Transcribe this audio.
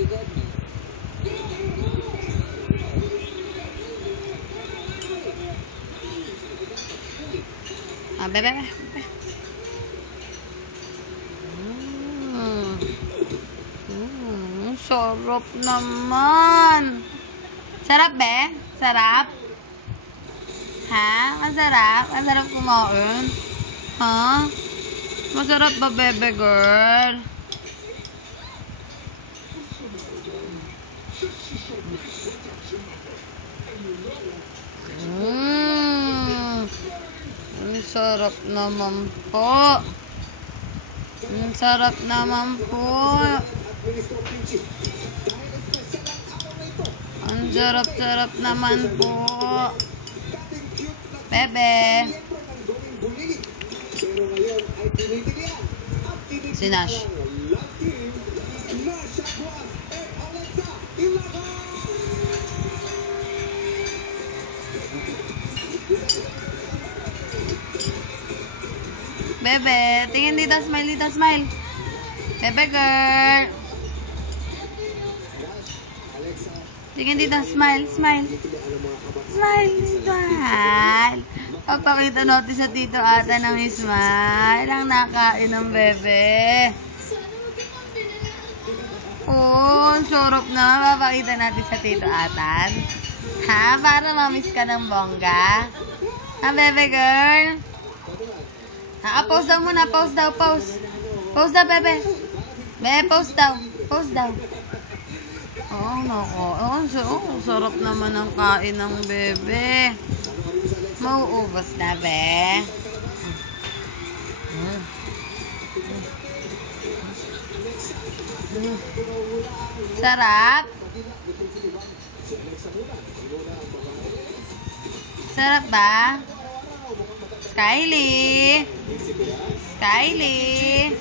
Bebe. Sarap naman. Sarap, be? Sarap? Ha? Masarap? Masarap kumain? Ha? Masarap ba, bebe girl? Ang sarap naman po. Ang sarap naman po. Ang sarap-sarap naman po. Bebe. Si Nash. Bebe, tingin dito, smile dito, smile. Bebe girl. Tingin dito, smile, smile. Smile, smile. Papakita natin sa Tito Atan ng smile. Ang nakain ng bebe. Oh, sarap na. Papakita natin sa Tito Atan. Ha? Para mamiss ka ng bongga. Ha, bebe girl? Ha, pause daw muna. Pause daw, pause. Pause daw, bebe. Bebe, pause daw. Pause daw. Oh, nako. Oh, sarap naman ang kain ng bebe. Mauubos na, be. Sarap? Sarap ba? Kylie? Kylie?